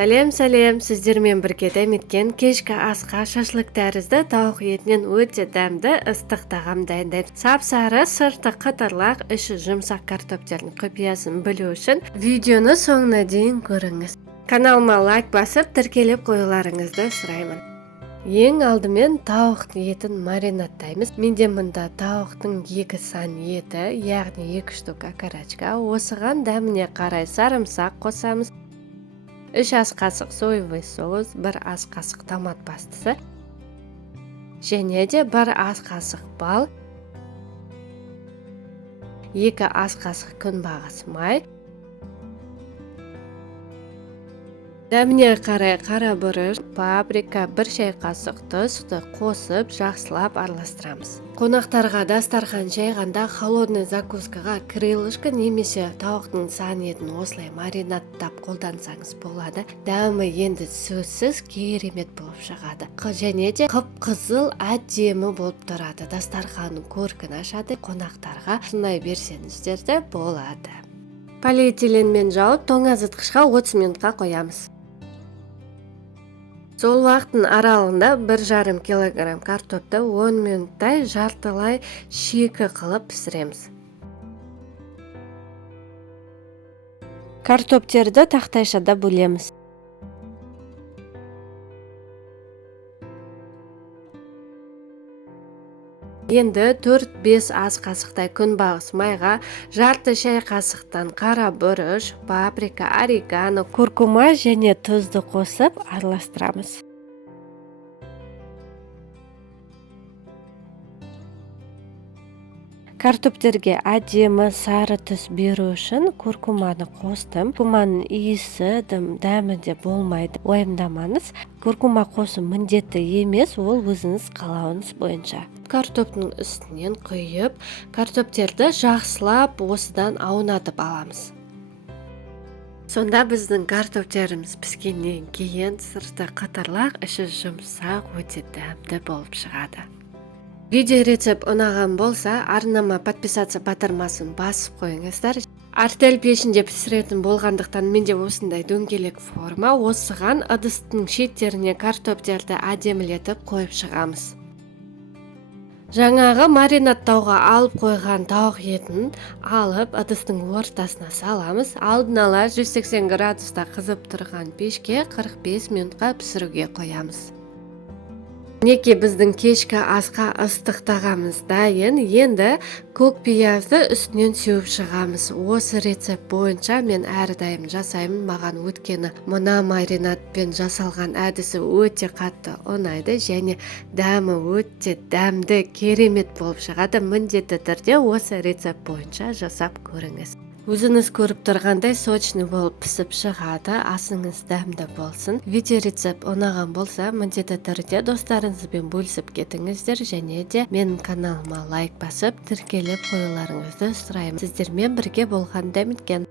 Сәлем, сіздермен бірге дәметкен кешкі асқа шашлык тәрізді тауық етінен өте дәмді ыстық тағам дайындаймыз. Сап-сары, сырты қатарлақ, іші жұмсақ картоптердің құпиясын білу үшін видеоны соңына дейін көріңіз. Каналыма лайк басып, тіркеліп қоюларыңызды сұраймын. Ең алдымен тауық етін маринаттаймыз. Менде мұнда тауықтың 2 сан еті, яғни 2 штук окорочка. Осыған дәміне қарай сарымсақ қосамыз. 3 ас қасық соевый соус, 1 ас қасық томат пастасы, және де 1 ас қасық бал, 2 ас қасық күнбағыс май, дәміне қарай қара бұрыш, паприка, 1 шай қасық тұзды қосып, жақсылап араластырамыз. Қонақтарға дастархан жайғанда холодный закускаға крылышко немесе тауықтың сан етін осылай маринаттап қолдансаңыз болады. Дәмі енді сөзсіз керемет болып шығады. Және де қып-қызыл әдемі болып тұрады. Дастарханның көркін ашады. Қонақтарға сынай берсеңіздер де болады. Полиэтиленмен жауып тоңазытқышқа 30 минутқа қоямыз. Сол уақыттың аралығында 1,5 килограмм картопты 10 минуттай жартылай шикі қылып пісіреміз. Картоптерді тақтайшада бөлеміз. Енді 4-5 ас қасықтай күнбағыс майға, жарты шай қасықтан қара бұрыш, паприка, орегано, куркума және тұзды қосып араластырамыз. Картоптерге әдемі сары түс беру үшін куркуманы қостым. Куркуманың иісі, дәмі де болмайды. Уайымдамаңыз. Куркума қосу міндетті емес, ол өзіңіз қалауыңыз бойынша. Картоптың үстінен құйып, картоптерді жақсылап осыдан аунатып аламыз. Сонда біздің картоптеріміз піскеннен кейін сырты қатарлақ, іші жұмсақ, өте дәмді болып шығады. Видео рецепт ұнаған болса, арнама подписаться батырмасын басып қойыңыздар. Артель пешінде пісіретін болғандықтан менде осындай дөңгелек форма. Осыған ыдыстың шеттеріне картоптерді әдемілетіп қойып шығамыз. Жаңағы маринаттауға алып қойған тауық етін алып ыдыстың ортасына саламыз. Алдын ала 180 градуста қызып тұрған пешке 45 минутқа пісіруге қоямыз. Неке біздің кешкі асқа ыстық тағамыз дайын. Енді көк пиязды үстінен сеуіп шығамыз. Осы рецепт бойынша мен әрдайым жасаймын. Маған өткені мына маринатпен жасалған әдісі өте қатты ұнайды және дәмі өте дәмді, керемет болып шығады. Міндетті түрде осы рецепт бойынша жасап көріңіз. Өзіңіз көріп тұрғандай сочный болып пісіп шығады. Асыңыз дәмді болсын. Видео рецепт ұнаған болса, міндетті түрде достарыңызбен бөлісіп кетіңіздер және де менің каналыма лайк басып, тіркеліп қоюларыңызды сұраймын. Сіздермен бірге болған дәметкен.